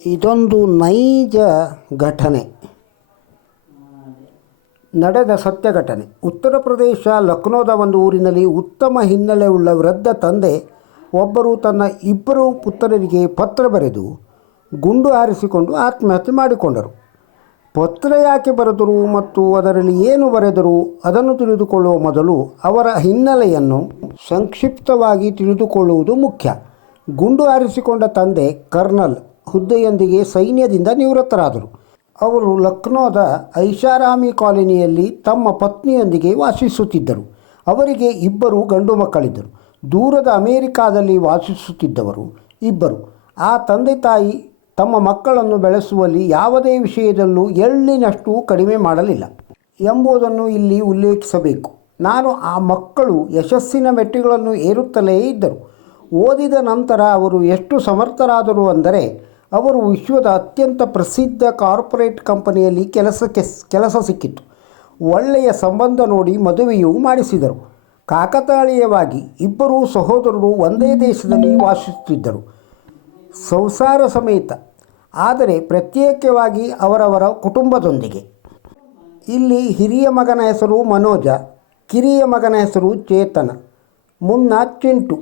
ಇದೊಂದು ನೈಜ ಘಟನೆ, ನಡೆದ ಸತ್ಯ ಘಟನೆ. ಉತ್ತರ ಪ್ರದೇಶ ಲಕ್ನೋದ ಒಂದು ಊರಿನಲ್ಲಿ ಉತ್ತಮ ಹಿನ್ನೆಲೆ ಉಳ್ಳ ವೃದ್ಧ ತಂದೆ ಒಬ್ಬರು ತನ್ನ ಇಬ್ಬರು ಪುತ್ರರಿಗೆ ಪತ್ರ ಬರೆದು ಗುಂಡು ಹಾರಿಸಿಕೊಂಡು ಆತ್ಮಹತ್ಯೆ ಮಾಡಿಕೊಂಡರು. ಪತ್ರ ಯಾಕೆ ಬರೆದರು ಮತ್ತು ಅದರಲ್ಲಿ ಏನು ಬರೆದರು ಅದನ್ನು ತಿಳಿದುಕೊಳ್ಳುವ ಮೊದಲು ಅವರ ಹಿನ್ನೆಲೆಯನ್ನು ಸಂಕ್ಷಿಪ್ತವಾಗಿ ತಿಳಿದುಕೊಳ್ಳುವುದು ಮುಖ್ಯ. ಗುಂಡು ಹಾರಿಸಿಕೊಂಡ ತಂದೆ ಕರ್ನಲ್ ಹುದ್ದೆಯೊಂದಿಗೆ ಸೈನ್ಯದಿಂದ ನಿವೃತ್ತರಾದರು. ಅವರು ಲಕ್ನೋದ ಐಷಾರಾಮಿ ಕಾಲೋನಿಯಲ್ಲಿ ತಮ್ಮ ಪತ್ನಿಯೊಂದಿಗೆ ವಾಸಿಸುತ್ತಿದ್ದರು. ಅವರಿಗೆ ಇಬ್ಬರು ಗಂಡು ಮಕ್ಕಳಿದ್ದರು. ದೂರದ ಅಮೇರಿಕಾದಲ್ಲಿ ವಾಸಿಸುತ್ತಿದ್ದವರು ಇಬ್ಬರು. ಆ ತಂದೆ ತಾಯಿ ತಮ್ಮ ಮಕ್ಕಳನ್ನು ಬೆಳೆಸುವಲ್ಲಿ ಯಾವುದೇ ವಿಷಯದಲ್ಲೂ ಎಳ್ಳಿನಷ್ಟು ಕಡಿಮೆ ಮಾಡಲಿಲ್ಲ ಎಂಬುದನ್ನು ಇಲ್ಲಿ ಉಲ್ಲೇಖಿಸಬೇಕು. ಆ ಮಕ್ಕಳು ಯಶಸ್ಸಿನ ಮೆಟ್ಟಿಗಳನ್ನು ಏರುತ್ತಲೇ ಇದ್ದರು. ಓದಿದ ನಂತರ ಅವರು ಎಷ್ಟು ಸಮರ್ಥರಾದರು ಅಂದರೆ ಅವರು ವಿಶ್ವದ ಅತ್ಯಂತ ಪ್ರಸಿದ್ಧ ಕಾರ್ಪೊರೇಟ್ ಕಂಪನಿಯಲ್ಲಿ ಕೆಲಸ ಸಿಕ್ಕಿತು. ಒಳ್ಳೆಯ ಸಂಬಂಧ ನೋಡಿ ಮದುವೆಯೂ ಮಾಡಿಸಿದರು. ಕಾಕತಾಳೀಯವಾಗಿ ಇಬ್ಬರೂ ಸಹೋದರರು ಒಂದೇ ದೇಶದಲ್ಲಿ ವಾಸಿಸುತ್ತಿದ್ದರು, ಸಂಸಾರ ಸಮೇತ, ಆದರೆ ಪ್ರತ್ಯೇಕವಾಗಿ ಅವರವರ ಕುಟುಂಬದೊಂದಿಗೆ. ಇಲ್ಲಿ ಹಿರಿಯ ಮಗನ ಹೆಸರು ಮನೋಜ, ಕಿರಿಯ ಮಗನ ಹೆಸರು ಚೇತನ, ಮುನ್ನ ಚಿಂಟು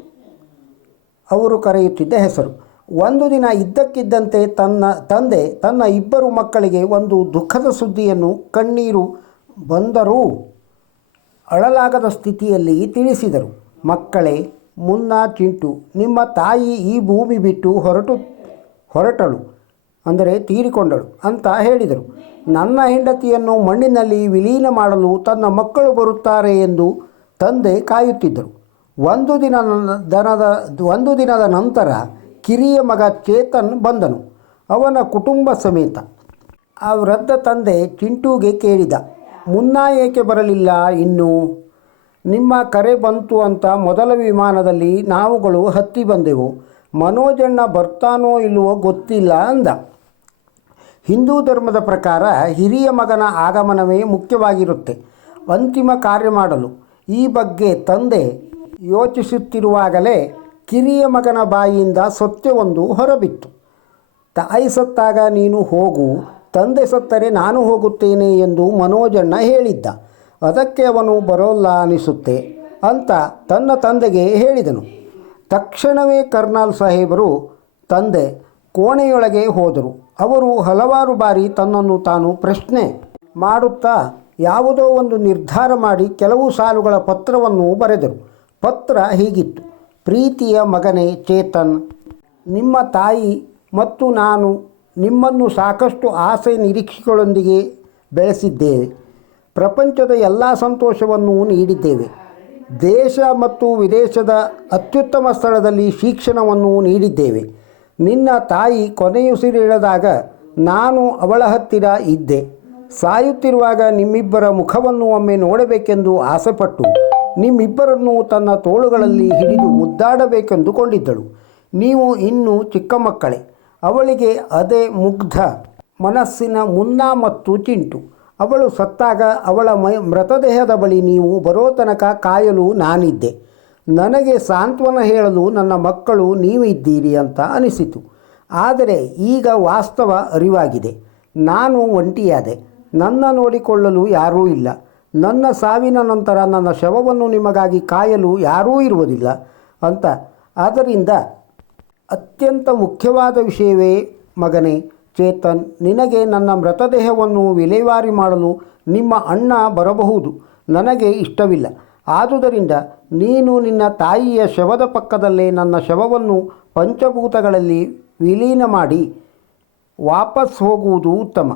ಅವರು ಕರೆಯುತ್ತಿದ್ದ ಹೆಸರು. ಒಂದು ದಿನ ಇದ್ದಕ್ಕಿದ್ದಂತೆ ತಂದೆ ತನ್ನ ಇಬ್ಬರು ಮಕ್ಕಳಿಗೆ ಒಂದು ದುಃಖದ ಸುದ್ದಿಯನ್ನು ಕಣ್ಣೀರು ಬಂದರೂ ಅಳಲಾಗದ ಸ್ಥಿತಿಯಲ್ಲಿ ತಿಳಿಸಿದರು. ಮಕ್ಕಳೇ, ಮುನ್ನ ಚಿಂಟು, ನಿಮ್ಮ ತಾಯಿ ಈ ಭೂಮಿ ಬಿಟ್ಟು ಹೊರಟಳು, ಅಂದರೆ ತೀರಿಕೊಂಡಳು ಅಂತ ಹೇಳಿದರು. ನನ್ನ ಹೆಂಡತಿಯನ್ನು ಮಣ್ಣಿನಲ್ಲಿ ವಿಲೀನ ಮಾಡಲು ತನ್ನ ಮಕ್ಕಳು ಬರುತ್ತಾರೆ ಎಂದು ತಂದೆ ಕಾಯುತ್ತಿದ್ದರು. ಒಂದು ದಿನದ ನಂತರ ಕಿರಿಯ ಮಗ ಚೇತನ್ ಬಂದನು, ಅವನ ಕುಟುಂಬ ಸಮೇತ. ಆ ವೃದ್ಧ ತಂದೆ ಚಿಂಟುಗೆ ಕೇಳಿದ, ಮುನ್ನ ಏಕೆ ಬರಲಿಲ್ಲ ಇನ್ನೂ? ನಿಮ್ಮ ಕರೆ ಬಂತು ಅಂತ ಮೊದಲ ವಿಮಾನದಲ್ಲಿ ನಾವುಗಳು ಹತ್ತಿ ಬಂದೆವು. ಮನೋಜಣ್ಣ ಬರ್ತಾನೋ ಇಲ್ಲವೋ ಗೊತ್ತಿಲ್ಲ ಅಂದ. ಹಿಂದೂ ಧರ್ಮದ ಪ್ರಕಾರ ಹಿರಿಯ ಮಗನ ಆಗಮನವೇ ಮುಖ್ಯವಾಗಿರುತ್ತೆ ಅಂತಿಮ ಕಾರ್ಯ ಮಾಡಲು. ಈ ಬಗ್ಗೆ ತಂದೆ ಯೋಚಿಸುತ್ತಿರುವಾಗಲೇ ಕಿರಿಯ ಮಗನ ಬಾಯಿಯಿಂದ ಸತ್ಯವೊಂದು ಹೊರಬಿತ್ತು. ತಾಯಿ ಸತ್ತಾಗ ನೀನು ಹೋಗು, ತಂದೆ ಸತ್ತರೆ ನಾನು ಹೋಗುತ್ತೇನೆ ಎಂದು ಮನೋಜಣ್ಣ ಹೇಳಿದ್ದ. ಅದಕ್ಕೆ ಅವನು ಬರೋಲ್ಲ ಅನಿಸುತ್ತೆ ಅಂತ ತನ್ನ ತಂದೆಗೆ ಹೇಳಿದನು. ತಕ್ಷಣವೇ ಕರ್ನಲ್ ಸಾಹೇಬರು ತಂದೆ ಕೋಣೆಯೊಳಗೆ ಹೋದರು. ಅವರು ಹಲವಾರು ಬಾರಿ ತನ್ನನ್ನು ತಾನು ಪ್ರಶ್ನೆ ಮಾಡುತ್ತಾ ಯಾವುದೋ ಒಂದು ನಿರ್ಧಾರ ಮಾಡಿ ಕೆಲವು ಸಾಲುಗಳ ಪತ್ರವನ್ನು ಬರೆದರು. ಪತ್ರ ಹೀಗಿತ್ತು: ಪ್ರೀತಿಯ ಮಗನೇ ಚೇತನ್, ನಿಮ್ಮ ತಾಯಿ ಮತ್ತು ನಾನು ನಿಮ್ಮನ್ನು ಸಾಕಷ್ಟು ಆಸೆ ನಿರೀಕ್ಷೆಗಳೊಂದಿಗೆ ಬೆಳೆಸಿದ್ದೇವೆ. ಪ್ರಪಂಚದ ಎಲ್ಲ ಸಂತೋಷವನ್ನು ನೀಡಿದ್ದೇವೆ. ದೇಶ ಮತ್ತು ವಿದೇಶದ ಅತ್ಯುತ್ತಮ ಸ್ಥಳದಲ್ಲಿ ಶಿಕ್ಷಣವನ್ನು ನೀಡಿದ್ದೇವೆ. ನಿನ್ನ ತಾಯಿ ಕೊನೆಯುಸಿರೆಳೆದಾಗ ನಾನು ಅವಳ ಹತ್ತಿರ ಇದ್ದೆ. ಸಾಯುತ್ತಿರುವಾಗ ನಿಮ್ಮಿಬ್ಬರ ಮುಖವನ್ನು ಒಮ್ಮೆ ನೋಡಬೇಕೆಂದು ಆಸೆಪಟ್ಟು ನಿಮ್ಮಿಬ್ಬರನ್ನು ತನ್ನ ತೋಳುಗಳಲ್ಲಿ ಹಿಡಿದು ಮುದ್ದಾಡಬೇಕೆಂದುಕೊಂಡಿದ್ದಳು. ನೀವು ಇನ್ನೂ ಚಿಕ್ಕ ಮಕ್ಕಳೇ. ಅವಳಿಗೆ ಅದೇ ಮುಗ್ಧ ಮನಸ್ಸಿನ ಮುನ್ನ ಮತ್ತು ಚಿಂಟು. ಅವಳು ಸತ್ತಾಗ ಅವಳ ಮೃತದೇಹದ ಬಳಿ ನೀವು ಬರೋ ತನಕ ಕಾಯಲು ನಾನಿದ್ದೆ. ನನಗೆ ಸಾಂತ್ವನ ಹೇಳಲು ನನ್ನ ಮಕ್ಕಳು ನೀವು ಇದ್ದೀರಿ ಅಂತ ಅನಿಸಿತು. ಆದರೆ ಈಗ ವಾಸ್ತವ ಅರಿವಾಗಿದೆ. ನಾನು ಒಂಟಿಯಾದೆ. ನನ್ನ ನೋಡಿಕೊಳ್ಳಲು ಯಾರೂ ಇಲ್ಲ. ನನ್ನ ಸಾವಿನ ನಂತರ ನನ್ನ ಶವವನ್ನು ನಿಮಗಾಗಿ ಕಾಯಲು ಯಾರೂ ಇರುವುದಿಲ್ಲ ಅಂತ. ಆದ್ದರಿಂದ ಅತ್ಯಂತ ಮುಖ್ಯವಾದ ವಿಷಯವೇ ಮಗನೇ ಚೇತನ್, ನಿನಗೆ ನನ್ನ ಮೃತದೇಹವನ್ನು ವಿಲೇವಾರಿ ಮಾಡಲು ನಿಮ್ಮ ಅಣ್ಣ ಬರಬಹುದು. ನನಗೆ ಇಷ್ಟವಿಲ್ಲ. ಆದುದರಿಂದ ನೀನು ನಿನ್ನ ತಾಯಿಯ ಶವದ ಪಕ್ಕದಲ್ಲೇ ನನ್ನ ಶವವನ್ನು ಪಂಚಭೂತಗಳಲ್ಲಿ ವಿಲೀನ ಮಾಡಿ ವಾಪಸ್ ಹೋಗುವುದು ಉತ್ತಮ.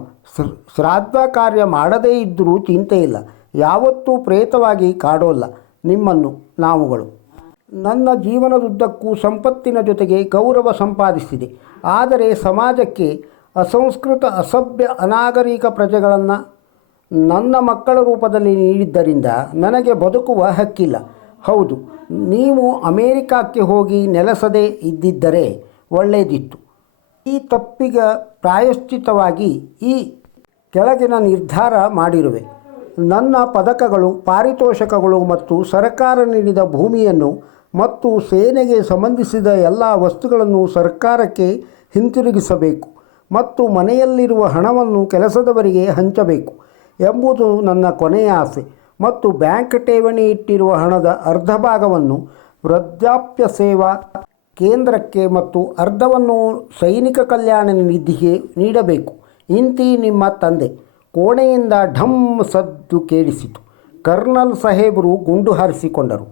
ಶ್ರಾದ್ದ ಕಾರ್ಯ ಮಾಡದೇ ಇದ್ದರೂ ಚಿಂತೆ ಇಲ್ಲ. ಯಾವತ್ತೂ ಪ್ರೇತವಾಗಿ ಕಾಡೋಲ್ಲ ನಿಮ್ಮನ್ನು ನಾವುಗಳು. ನನ್ನ ಜೀವನದುದ್ದಕ್ಕೂ ಸಂಪತ್ತಿನ ಜೊತೆಗೆ ಗೌರವ ಸಂಪಾದಿಸಿದೆ. ಆದರೆ ಸಮಾಜಕ್ಕೆ ಅಸಂಸ್ಕೃತ, ಅಸಭ್ಯ, ಅನಾಗರಿಕ ಪ್ರಜೆಗಳನ್ನು ನನ್ನ ಮಕ್ಕಳ ರೂಪದಲ್ಲಿ ನೀಡಿದ್ದರಿಂದ ನನಗೆ ಬದುಕುವ ಹಕ್ಕಿಲ್ಲ. ಹೌದು, ನೀವು ಅಮೇರಿಕಕ್ಕೆ ಹೋಗಿ ನೆಲೆಸದೇ ಇದ್ದಿದ್ದರೆ ಒಳ್ಳೆಯದಿತ್ತು. ಈ ತಪ್ಪಿಗ ಪ್ರಾಯಶ್ಚಿತ್ತವಾಗಿ ಈ ಕೆಳಗಿನ ನಿರ್ಧಾರ ಮಾಡಿರುವೆ. ನನ್ನ ಪದಕಗಳು, ಪಾರಿತೋಷಕಗಳು ಮತ್ತು ಸರ್ಕಾರ ನೀಡಿದ ಭೂಮಿಯನ್ನು ಮತ್ತು ಸೇನೆಗೆ ಸಂಬಂಧಿಸಿದ ಎಲ್ಲ ವಸ್ತುಗಳನ್ನು ಸರ್ಕಾರಕ್ಕೆ ಹಿಂತಿರುಗಿಸಬೇಕು. ಮತ್ತು ಮನೆಯಲ್ಲಿರುವ ಹಣವನ್ನು ಕೆಲಸದವರಿಗೆ ಹಂಚಬೇಕು ಎಂಬುದು ನನ್ನ ಕೊನೆಯ ಆಸೆ ಮತ್ತು ಬ್ಯಾಂಕ್ ಠೇವಣಿ ಇಟ್ಟಿರುವ ಹಣದ ಅರ್ಧ ಭಾಗವನ್ನು ವೃದ್ಧಾಪ್ಯ ಸೇವಾ ಕೇಂದ್ರಕ್ಕೆ ಮತ್ತು ಅರ್ಧವನ್ನು ಸೈನಿಕ ಕಲ್ಯಾಣ ನಿಧಿಗೆ ನೀಡಬೇಕು. ಇಂತಿ ನಿಮ್ಮ ತಂದೆ. ಕೋಣೆಯಿಂದ ಢಮ್ ಸದ್ದು ಕೇಳಿಸಿತು. ಕರ್ನಲ್ ಸಾಹೇಬರು ಗುಂಡು ಹಾರಿಸಿಕೊಂಡರು.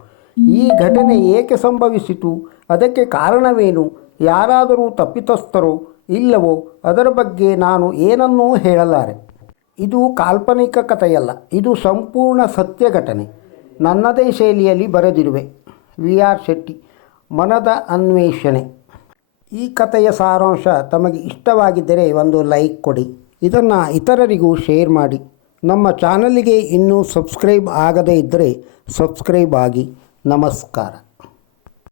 ಈ ಘಟನೆ ಏಕೆ ಸಂಭವಿಸಿತು? ಅದಕ್ಕೆ ಕಾರಣವೇನು? ಯಾರಾದರೂ ತಪ್ಪಿತಸ್ಥರೋ ಇಲ್ಲವೋ ಅದರ ಬಗ್ಗೆ ನಾನು ಏನನ್ನೂ ಹೇಳಲಾರೆ. ಇದು ಕಾಲ್ಪನಿಕ ಕಥೆಯಲ್ಲ, ಇದು ಸಂಪೂರ್ಣ ಸತ್ಯ ಘಟನೆ. ನನ್ನದೇ ಶೈಲಿಯಲ್ಲಿ ಬರೆದಿರುವೆ. VR ಶೆಟ್ಟಿ, ಮನದ ಅನ್ವೇಷಣೆ. ಈ ಕಥೆಯ ಸಾರಾಂಶ ತಮಗೆ ಇಷ್ಟವಾಗಿದ್ದರೆ ಒಂದು ಲೈಕ್ ಕೊಡಿ. ಇದನ್ನು ಇತರರಿಗೂ ಶೇರ್ ಮಾಡಿ. ನಮ್ಮ ಚಾನಲಿಗೆ ಇನ್ನೂ ಸಬ್ಸ್ಕ್ರೈಬ್ ಆಗದೇ ಇದ್ದರೆ ಸಬ್ಸ್ಕ್ರೈಬ್ ಆಗಿ. ನಮಸ್ಕಾರ.